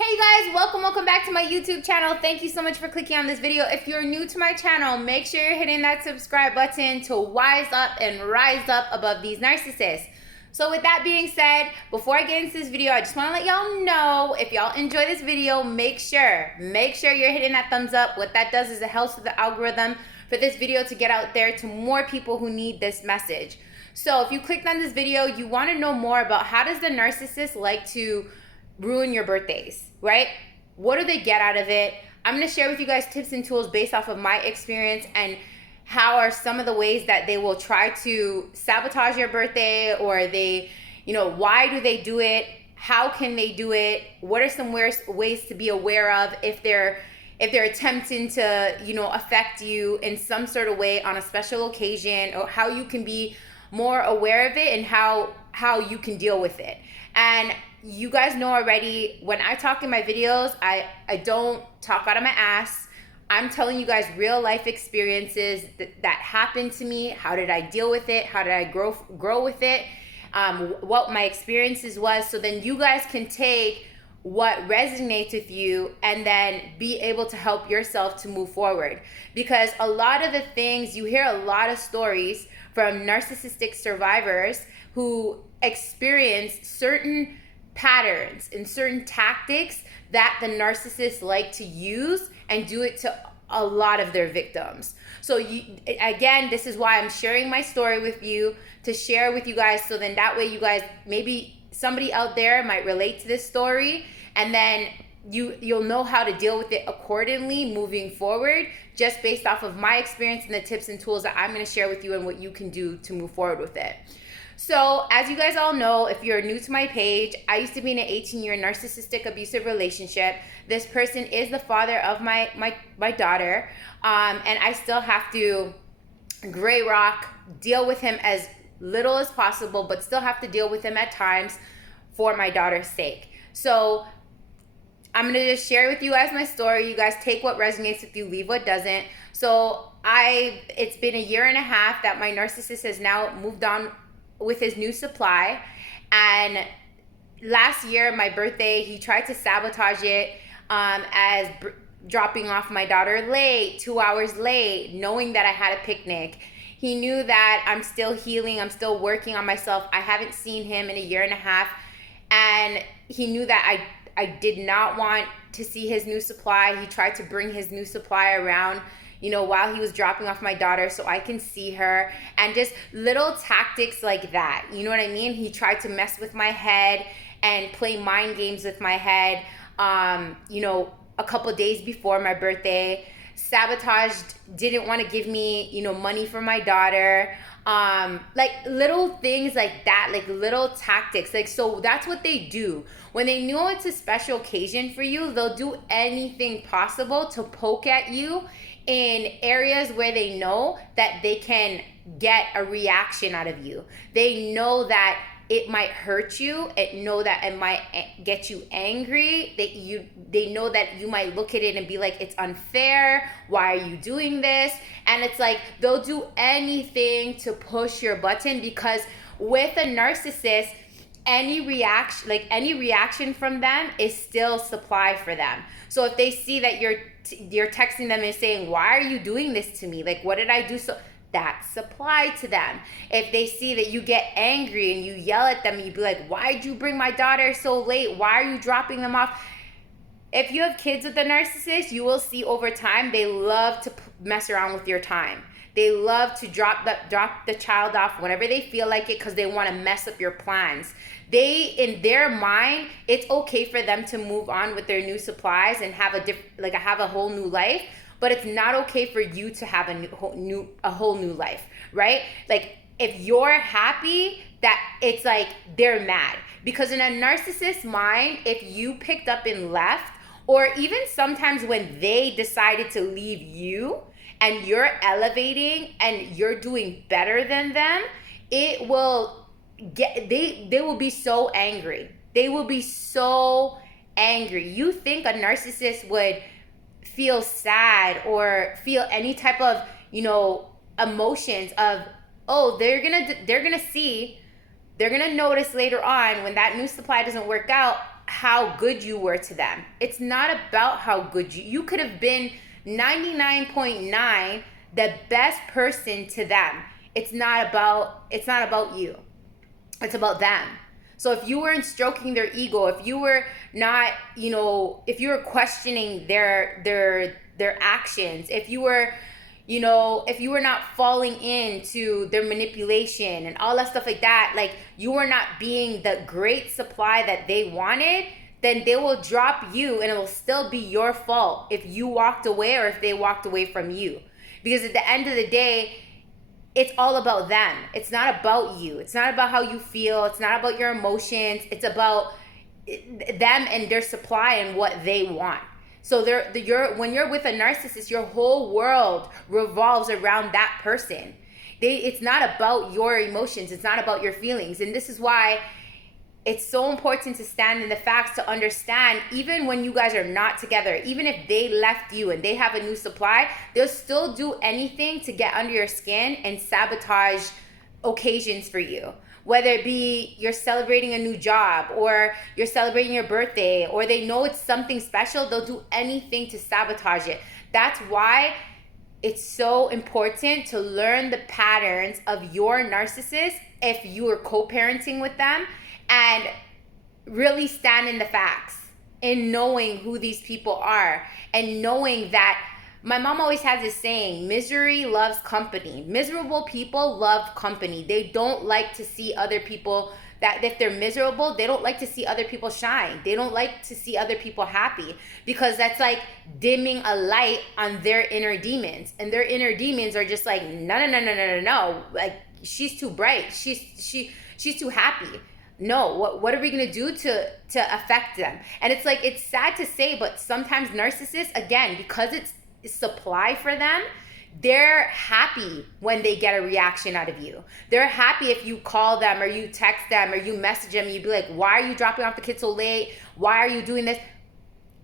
Hey guys, welcome back to my YouTube channel. Thank you so much for clicking on this video. If you're new to my channel, make sure you're hitting that subscribe button to wise up and rise up above these narcissists. So with that being said, before I get into this video, I just want to let y'all know, if y'all enjoy this video, make sure you're hitting that thumbs up. What that does is it helps with the algorithm for this video to get out there to more people who need this message. So if you clicked on this video, you want to know more about how does the narcissist like to ruin your birthdays, right? What do they get out of it? I'm going to share with you guys tips and tools based off of my experience and how are some of the ways that they will try to sabotage your birthday, or they, why do they do it? How can they do it? What are some ways to be aware of if they're attempting to, affect you in some sort of way on a special occasion, or how you can be more aware of it and how you can deal with it. And you guys know already, when I talk in my videos, I don't talk out of my ass. I'm telling you guys real life experiences that happened to me. How did I deal with it? How did I grow with it? What my experiences was, so then you guys can take what resonates with you and then be able to help yourself to move forward. Because a lot of the things, you hear a lot of stories from narcissistic survivors who experience certain patterns and certain tactics that the narcissists like to use and do it to a lot of their victims. So again, this is why I'm sharing my story with you, to share with you guys, so then that way you guys, maybe somebody out there might relate to this story, and then you'll know how to deal with it accordingly moving forward, just based off of my experience and the tips and tools that I'm going to share with you and what you can do to move forward with it. So as you guys all know, if you're new to my page, I used to be in an 18-year narcissistic abusive relationship. This person is the father of my daughter, and I still have to gray rock, deal with him as little as possible, but still have to deal with him at times for my daughter's sake. So I'm going to just share with you guys my story. You guys take what resonates with you, leave what doesn't. So it's been a year and a half that my narcissist has now moved on with his new supply, and last year, my birthday, he tried to sabotage it as dropping off my daughter late, 2 hours late, knowing that I had a picnic. He knew that I'm still healing, I'm still working on myself. I haven't seen him in a year and a half, and he knew that I did not want to see his new supply. He tried to bring his new supply around, while he was dropping off my daughter so I can see her, and just little tactics like that. You know what I mean? He tried to mess with my head and play mind games with my head, a couple days before my birthday. Sabotaged, didn't want to give me, money for my daughter. Like little things like that, like little tactics. Like, so that's what they do. When they know it's a special occasion for you, they'll do anything possible to poke at you in areas where they know that they can get a reaction out of you. They know that it might hurt you. They know that it might get you angry. They know that you might look at it and be like, it's unfair. Why are you doing this? And it's like, they'll do anything to push your button, because with a narcissist, any reaction from them is still supply for them. So if they see that you're texting them and saying, why are you doing this to me? Like, what did I do? So that's supply to them. If they see that you get angry and you yell at them and you be like, why'd you bring my daughter so late? Why are you dropping them off? If you have kids with a narcissist, you will see over time, they love to mess around with your time. They love to drop the child off whenever they feel like it, because they want to mess up your plans. In their mind, it's okay for them to move on with their new supplies and have a whole new life, but it's not okay for you to have a whole new life, right? Like, if you're happy, that it's like they're mad, because in a narcissist's mind, if you picked up and left, or even sometimes when they decided to leave you and you're elevating and you're doing better than them, they will be so angry. They will be so angry. You think a narcissist would feel sad or feel any type of, emotions of, oh, they're gonna notice later on when that new supply doesn't work out, how good you were to them. It's not about how good you could have been 99.9 the best person to them. It's not about you. It's about them. So if you weren't stroking their ego, if you were not, if you were questioning their actions, if you were not falling into their manipulation and all that stuff like that, like you were not being the great supply that they wanted, then they will drop you, and it will still be your fault if you walked away or if they walked away from you. Because at the end of the day, it's all about them. It's not about you. It's not about how you feel. It's not about your emotions. It's about them and their supply and what they want. So when you're with a narcissist, your whole world revolves around that person. It's not about your emotions. It's not about your feelings. And this is why it's so important to stand in the facts, to understand, even when you guys are not together, even if they left you and they have a new supply, they'll still do anything to get under your skin and sabotage occasions for you. Whether it be you're celebrating a new job, or you're celebrating your birthday, or they know it's something special, they'll do anything to sabotage it. That's why it's so important to learn the patterns of your narcissist if you are co-parenting with them, and really stand in the facts in knowing who these people are, and knowing that my mom always has this saying, misery loves company. Miserable people love company. They don't like to see other people, that if they're miserable, they don't like to see other people shine. They don't like to see other people happy, because that's like dimming a light on their inner demons. And their inner demons are just like, no. Like, she's too bright. She's too happy. No, what are we going to do to affect them? And it's like, it's sad to say, but sometimes narcissists, again, because it's supply for them, they're happy when they get a reaction out of you. They're happy if you call them or you text them or you message them and you be like, why are you dropping off the kids so late? Why are you doing this?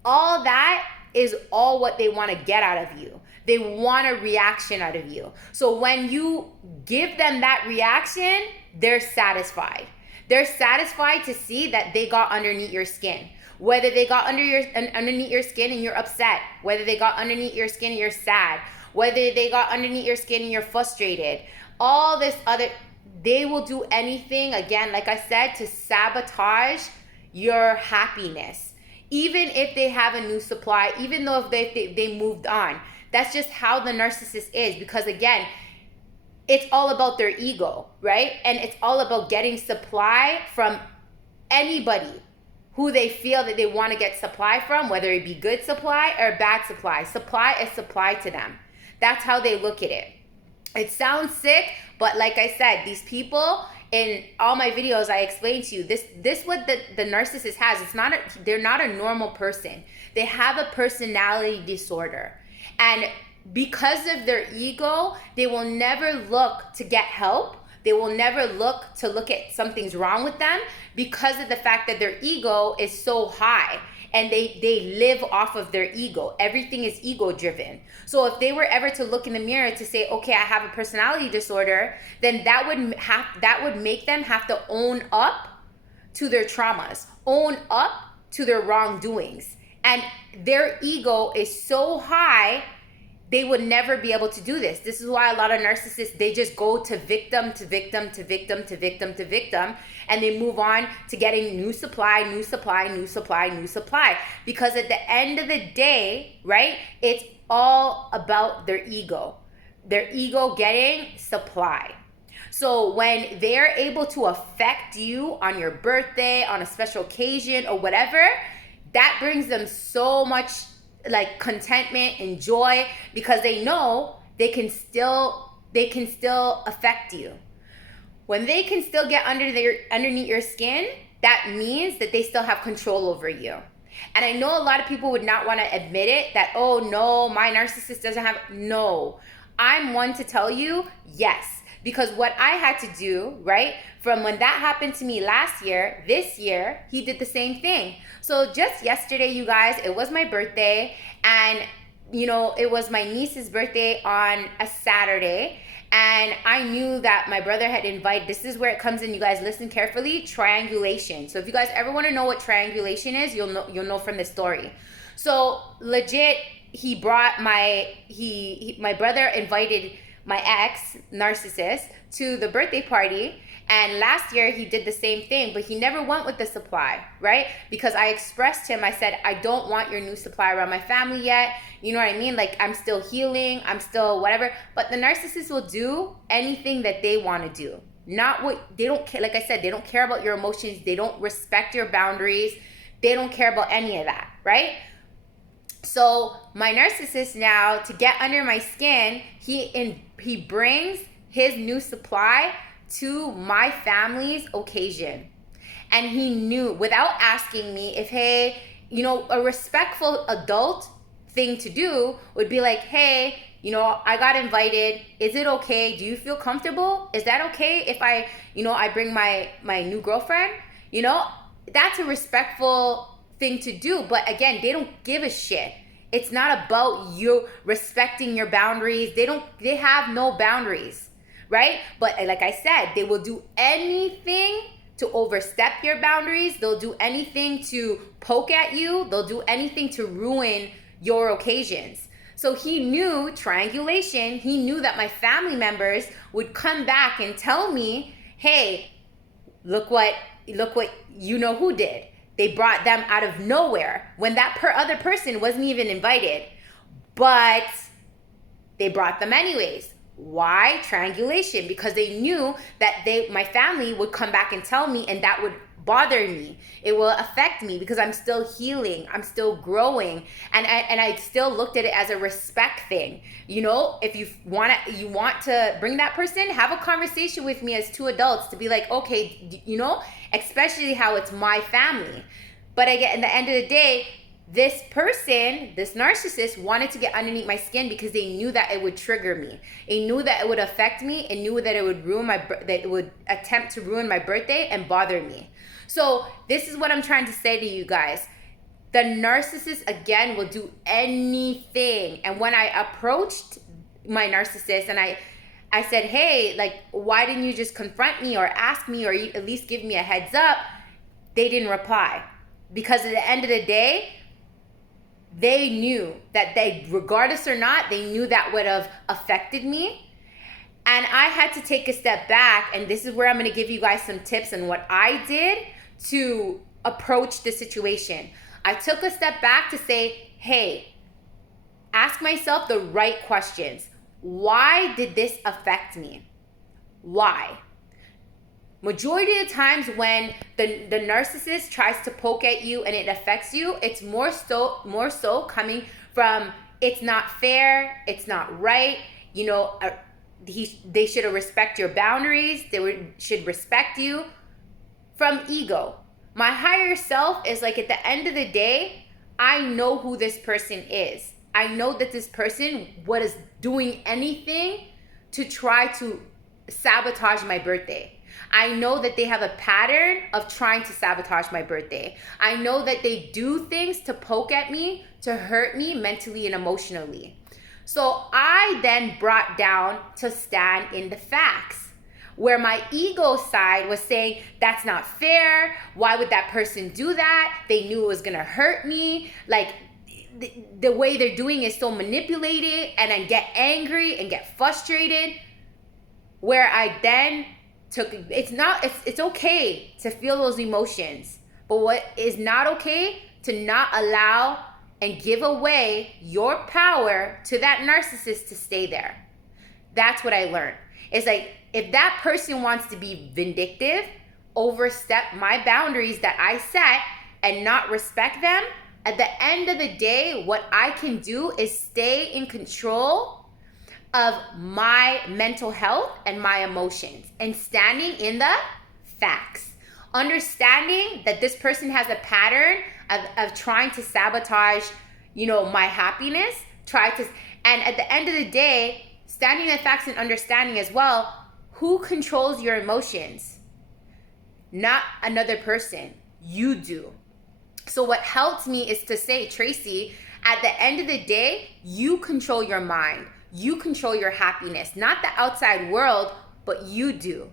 All that is all what they want to get out of you. They want a reaction out of you. So when you give them that reaction, they're satisfied. They're satisfied to see that they got underneath your skin. Whether they got underneath your skin and you're upset, whether they got underneath your skin and you're sad, whether they got underneath your skin and you're frustrated, all this other, they will do anything, again, like I said, to sabotage your happiness. Even if they have a new supply, even though if they moved on. That's just how the narcissist is, because again, it's all about their ego, right? And it's all about getting supply from anybody who they feel that they want to get supply from, whether it be good supply or bad supply. Supply is supply to them. That's how they look at it. It sounds sick, but like I said, these people, in all my videos, I explain to you, this what the narcissist has. They're not a normal person. They have a personality disorder. And because of their ego, they will never look to get help. They will never look at something's wrong with them, because of the fact that their ego is so high, and they live off of their ego. Everything is ego driven. So if they were ever to look in the mirror to say, okay, I have a personality disorder, then that would make them have to own up to their traumas, own up to their wrongdoings. And their ego is so high, they would never be able to do this. This is why a lot of narcissists, they just go to victim to victim to victim to victim to victim, and they move on to getting new supply. Because at the end of the day, right, it's all about their ego getting supply. So when they're able to affect you on your birthday, on a special occasion or whatever, that brings them so much like contentment and joy, because they know they can still affect you. When they can still get underneath your skin, that means that they still have control over you. And I know a lot of people would not want to admit it, that, oh no, my narcissist doesn't have, no. I'm one to tell you, yes. Because what I had to do, right, from when that happened to me last year, this year, he did the same thing. So just yesterday, you guys, it was my birthday, and, it was my niece's birthday on a Saturday, And I knew that my brother had invited, this is where it comes in, you guys listen carefully, triangulation. So if you guys ever want to know what triangulation is, you'll know from this story. So legit, he brought my brother invited my ex, Narcissist, to the birthday party. And last year he did the same thing, but he never went with the supply, right? Because I expressed to him, I said, I don't want your new supply around my family yet. You know what I mean? Like, I'm still healing, I'm still whatever. But the narcissist will do anything that they want to do. Not what, they don't care. Like I said, they don't care about your emotions. They don't respect your boundaries. They don't care about any of that, right? So my narcissist now, to get under my skin, he brings his new supply to my family's occasion. And he knew, without asking me, if, hey, you know, a respectful adult thing to do would be like, hey, you know, I got invited. Is it okay? Do you feel comfortable? Is that okay if I bring my new girlfriend? You know, that's a respectful thing to do. But again, they don't give a shit. It's not about you respecting your boundaries. They have no boundaries, right? But like I said, they will do anything to overstep your boundaries. They'll do anything to poke at you. They'll do anything to ruin your occasions. So he knew triangulation. He knew that my family members would come back and tell me, hey, look what you know who did. They brought them out of nowhere when that other person wasn't even invited. But they brought them anyways. Why? Triangulation. Because they knew that my family would come back and tell me, and that would bother me. It will affect me because I'm still healing. I'm still growing. And I still looked at it as a respect thing. You know, if you want to bring that person, have a conversation with me as two adults to be like, okay, you know, especially how it's my family. But again, at the end of the day, this person, this narcissist, wanted to get underneath my skin because they knew that it would trigger me. They knew that it would affect me, and knew that it would that it would attempt to ruin my birthday and bother me. So this is what I'm trying to say to you guys. The narcissist, again, will do anything. And when I approached my narcissist and I said, hey, like, why didn't you just confront me or ask me or at least give me a heads up? They didn't reply. Because at the end of the day, they knew that regardless or not, they knew that would have affected me. And I had to take a step back, and this is where I'm going to give you guys some tips on what I did to approach the situation. I took a step back to say, hey, ask myself the right questions. Why did this affect me? Why? Majority of the times when the narcissist tries to poke at you and it affects you, it's more so coming from, it's not fair, it's not right, you know, they should respect your boundaries, should respect you, from ego. My higher self is like, at the end of the day, I know who this person is. I know that this person was doing anything to try to sabotage my birthday. I know that they have a pattern of trying to sabotage my birthday. I know that they do things to poke at me, to hurt me mentally and emotionally. So I then brought down to stand in the facts, where my ego side was saying, that's not fair. Why would that person do that? They knew it was going to hurt me. Like, the way they're doing is so manipulated, and I get angry and get frustrated, where I then it's okay to feel those emotions, but what is not okay, to not allow and give away your power to that narcissist to stay there. That's what I learned. It's like, if that person wants to be vindictive, overstep my boundaries that I set, and not respect them, at the end of the day, what I can do is stay in control of my mental health and my emotions, and standing in the facts. Understanding that this person has a pattern of trying to sabotage, you know, my happiness, and at the end of the day, standing in the facts and understanding as well, who controls your emotions? Not another person. You do. So what helped me is to say, Tracy, at the end of the day, you control your mind. You control your happiness, not the outside world, but you do.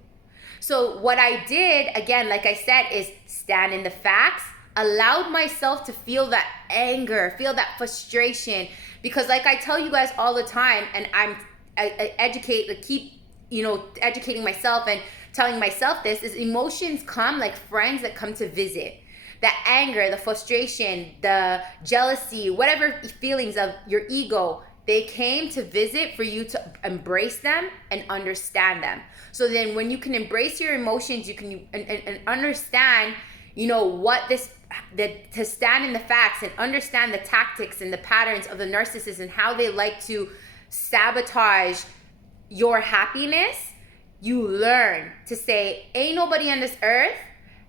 So what I did, again, like I said, is stand in the facts, allowed myself to feel that anger, feel that frustration, because like I tell you guys all the time, and I keep educating myself and telling myself this, is emotions come like friends that come to visit. That anger, the frustration, the jealousy, whatever feelings of your ego, they came to visit for you to embrace them and understand them. So then when you can embrace your emotions, you can and understand, to stand in the facts and understand the tactics and the patterns of the narcissist and how they like to sabotage your happiness. You learn to say, ain't nobody on this earth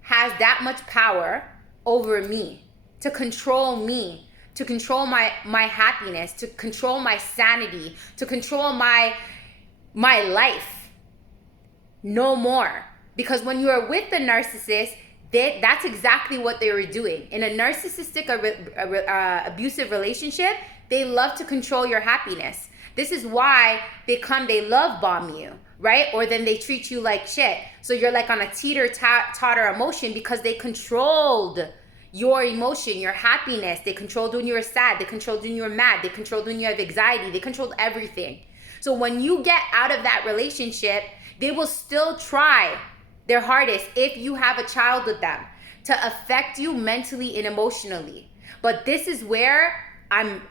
has that much power over me, to control me, to control my happiness, to control my sanity, to control my life. No more. Because when you are with the narcissist, that's exactly what they were doing. In a narcissistic abusive relationship, they love to control your happiness. This is why they love bomb you, right? Or then they treat you like shit. So you're like on a teeter-totter emotion because they controlled your emotion, your happiness. They controlled when you were sad. They controlled when you were mad. They controlled when you have anxiety. They controlled everything. So when you get out of that relationship, they will still try their hardest, if you have a child with them, to affect you mentally and emotionally. But this is where I'm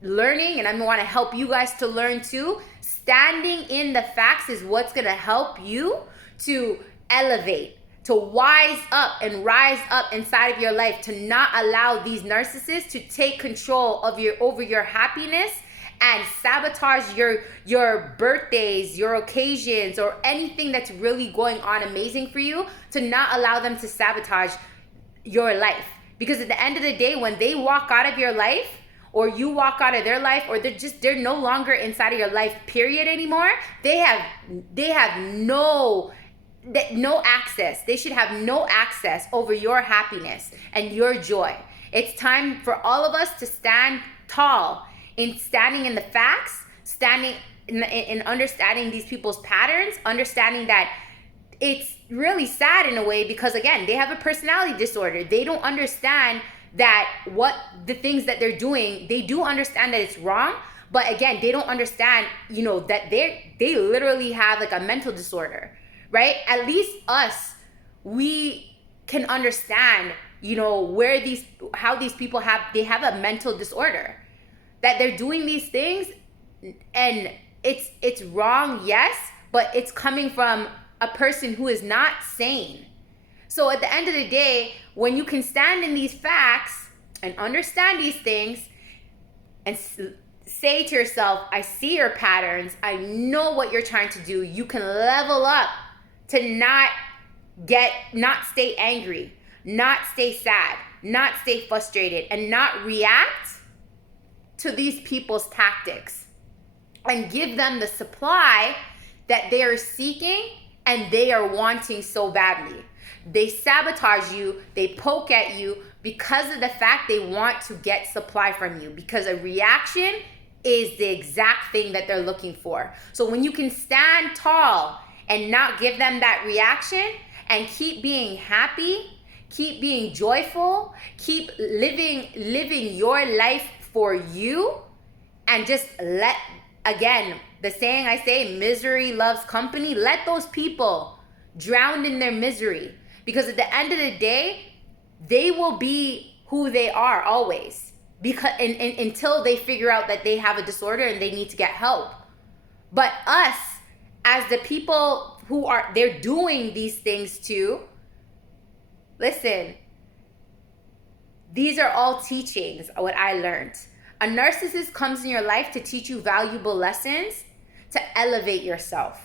learning, and I want to help you guys to learn too. Standing in the facts is what's going to help you to elevate, to wise up and rise up inside of your life, to not allow these narcissists to take control of over your happiness and sabotage your birthdays, your occasions, or anything that's really going on amazing for you, to not allow them to sabotage your life. Because at the end of the day, when they walk out of your life, or you walk out of their life, or they're no longer inside of your life, period, anymore, they have no access. They should have no access over your happiness and your joy. It's time for all of us to stand tall in standing in the facts, standing in understanding these people's patterns, understanding that it's really sad in a way, because again, they have a personality disorder. They don't understand that what the things that they're doing, they do understand that it's wrong, but again, they don't understand, that they literally have like a mental disorder, right? At least us, we can understand, how these people have a mental disorder, that they're doing these things, and it's wrong, yes, but it's coming from a person who is not sane. So at the end of the day, when you can stand in these facts and understand these things and say to yourself, I see your patterns, I know what you're trying to do, you can level up to not stay angry, not stay sad, not stay frustrated, and not react to these people's tactics, and give them the supply that they are seeking and they are wanting so badly. They sabotage you, they poke at you because of the fact they want to get supply from you, because a reaction is the exact thing that they're looking for. So when you can stand tall and not give them that reaction, and keep being happy, keep being joyful, keep living your life for you, and just let, again, the saying I say, misery loves company, let those people drown in their misery. Because at the end of the day, they will be who they are always, because until they figure out that they have a disorder and they need to get help. But us, as the people who they're doing these things to, listen, these are all teachings, what I learned. A narcissist comes in your life to teach you valuable lessons, to elevate yourself.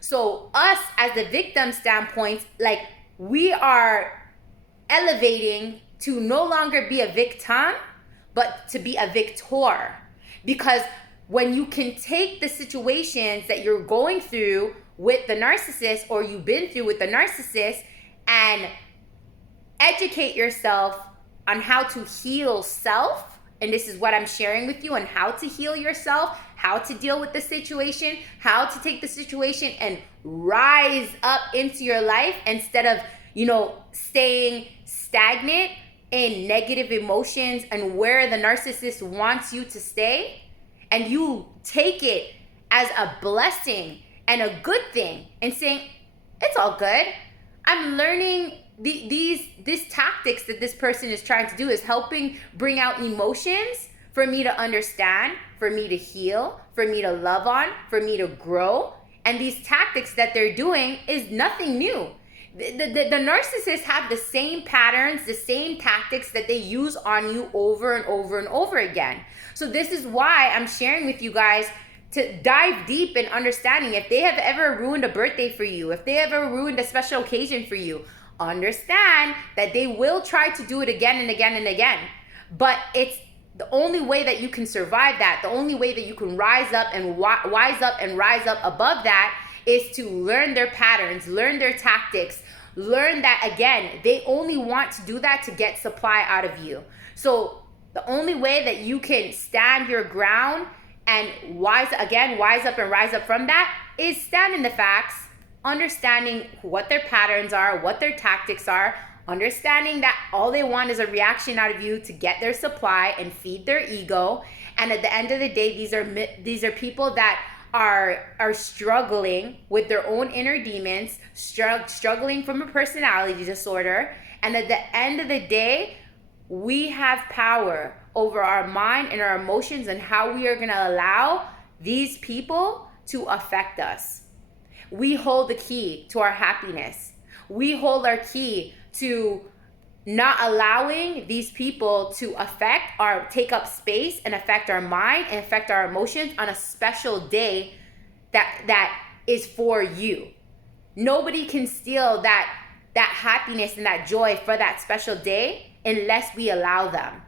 So us, as the victim standpoint, like, we are elevating to no longer be a victim, but to be a victor. Because when you can take the situations that you're going through with the narcissist, or you've been through with the narcissist, and educate yourself on how to heal self and this is what I'm sharing with you on how to heal yourself, how to deal with the situation, how to take the situation and rise up into your life instead of, staying stagnant in negative emotions and where the narcissist wants you to stay, and you take it as a blessing and a good thing and saying, it's all good. I'm learning these tactics that this person is trying to do is helping bring out emotions for me to understand, for me to heal, for me to love on, for me to grow. And these tactics that they're doing is nothing new. The narcissists have the same patterns, the same tactics that they use on you over and over and over again. So this is why I'm sharing with you guys to dive deep in understanding if they have ever ruined a birthday for you, if they ever ruined a special occasion for you, understand that they will try to do it again and again and again. But it's the only way that you can survive that, the only way that you can rise up and wise up and rise up above that is to learn their patterns, learn their tactics, learn that, again, they only want to do that to get supply out of you. So the only way that you can stand your ground and wise up and rise up from that is stand in the facts, understanding what their patterns are, what their tactics are, understanding that all they want is a reaction out of you to get their supply and feed their ego. And at the end of the day, these are people that are struggling with their own inner demons, struggling from a personality disorder. And at the end of the day, we have power over our mind and our emotions and how we are going to allow these people to affect us. We hold the key to our happiness. We hold our key to not allowing these people to take up space and affect our mind and affect our emotions on a special day that is for you. Nobody can steal that happiness and that joy for that special day unless we allow them,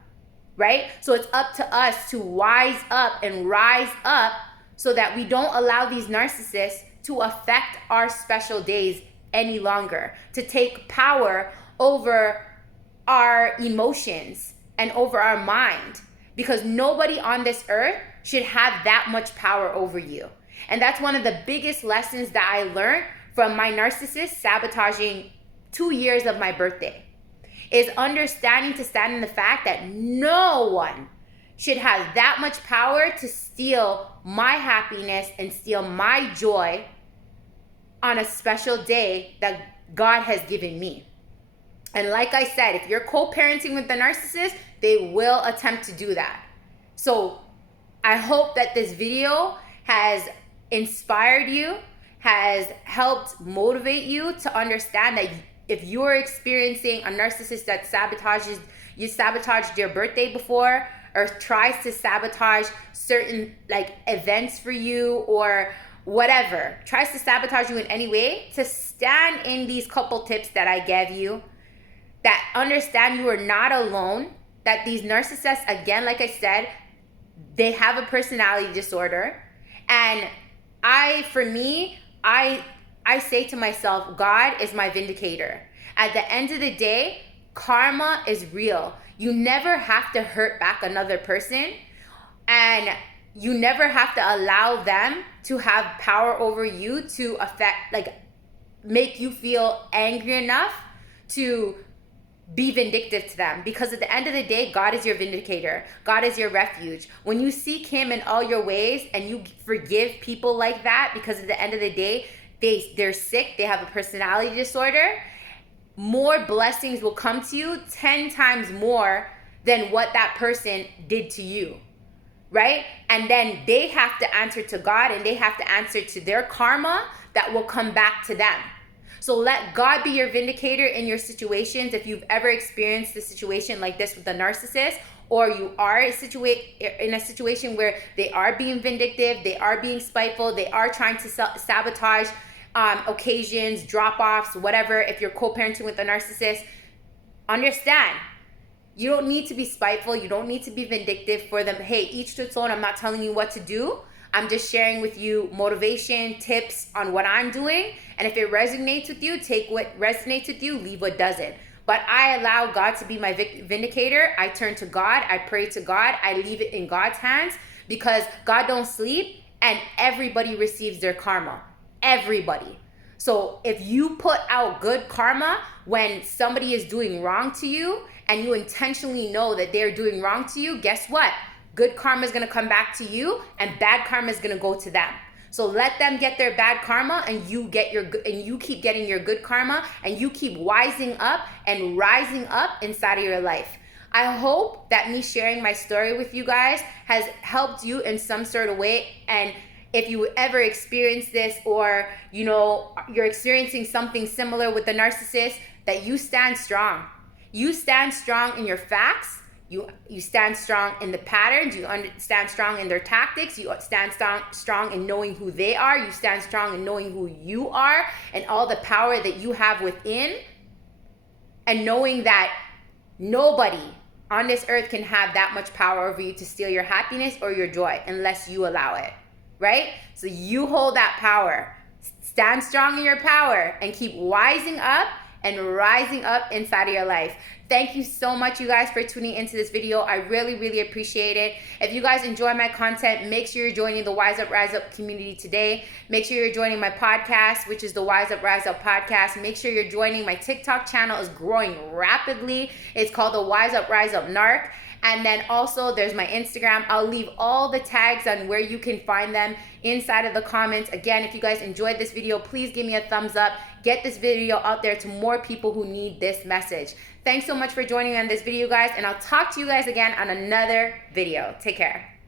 right? So it's up to us to wise up and rise up so that we don't allow these narcissists to affect our special days any longer, to take power over our emotions and over our mind, because nobody on this earth should have that much power over you. And that's one of the biggest lessons that I learned from my narcissist sabotaging 2 years of my birthday, is understanding to stand in the fact that no one should have that much power to steal my happiness and steal my joy on a special day that God has given me. And like I said, if you're co-parenting with the narcissist, they will attempt to do that. So I hope that this video has inspired you, has helped motivate you to understand that if you're experiencing a narcissist that sabotaged your birthday before, or tries to sabotage certain events for you or whatever, tries to sabotage you in any way, to stand in these couple tips that I gave you, that understand you are not alone, that these narcissists, again, like I said, they have a personality disorder. And I say to myself, God is my vindicator. At the end of the day, karma is real. You never have to hurt back another person, and you never have to allow them to have power over you to make you feel angry enough to be vindictive to them. Because at the end of the day, God is your vindicator. God is your refuge. When you seek him in all your ways and you forgive people like that, because at the end of the day, they're sick, they have a personality disorder, more blessings will come to you 10 times more than what that person did to you, right? And then they have to answer to God, and they have to answer to their karma that will come back to them. So let God be your vindicator in your situations. If you've ever experienced a situation like this with a narcissist, or you are in a situation where they are being vindictive, they are being spiteful, they are trying to sabotage occasions, drop-offs, whatever, if you're co-parenting with a narcissist, understand, you don't need to be spiteful, you don't need to be vindictive for them. Hey, each to its own. I'm not telling you what to do. I'm just sharing with you motivation, tips on what I'm doing. And if it resonates with you, take what resonates with you, leave what doesn't. but I allow God to be my vindicator. I turn to God. I pray to God. I leave it in God's hands, because God don't sleep, and everybody receives their karma. Everybody. So if you put out good karma when somebody is doing wrong to you, and you intentionally know that they're doing wrong to you, guess what? Good karma is going to come back to you, and bad karma is going to go to them. So let them get their bad karma, and you keep getting your good karma, and you keep wising up and rising up inside of your life. I hope that me sharing my story with you guys has helped you in some sort of way. And if you ever experience this, or you're experiencing something similar with the narcissist, that you stand strong. You stand strong in your facts. You stand strong in the patterns. You stand strong in their tactics. You stand strong in knowing who they are. You stand strong in knowing who you are and all the power that you have within, and knowing that nobody on this earth can have that much power over you to steal your happiness or your joy unless you allow it, right? So you hold that power. Stand strong in your power and keep wising up and rising up inside of your life. Thank you so much, you guys, for tuning into this video. I really, really appreciate it. If you guys enjoy my content, make sure you're joining the Wise Up, Rise Up community today. Make sure you're joining my podcast, which is the Wise Up, Rise Up podcast. Make sure you're joining my TikTok channel. Is growing rapidly. It's called the Wise Up, Rise Up NARC. And then also there's my Instagram. I'll leave all the tags on where you can find them inside of the comments. Again, if you guys enjoyed this video, please give me a thumbs up. Get this video out there to more people who need this message. Thanks so much for joining me on this video, guys, and I'll talk to you guys again on another video. Take care.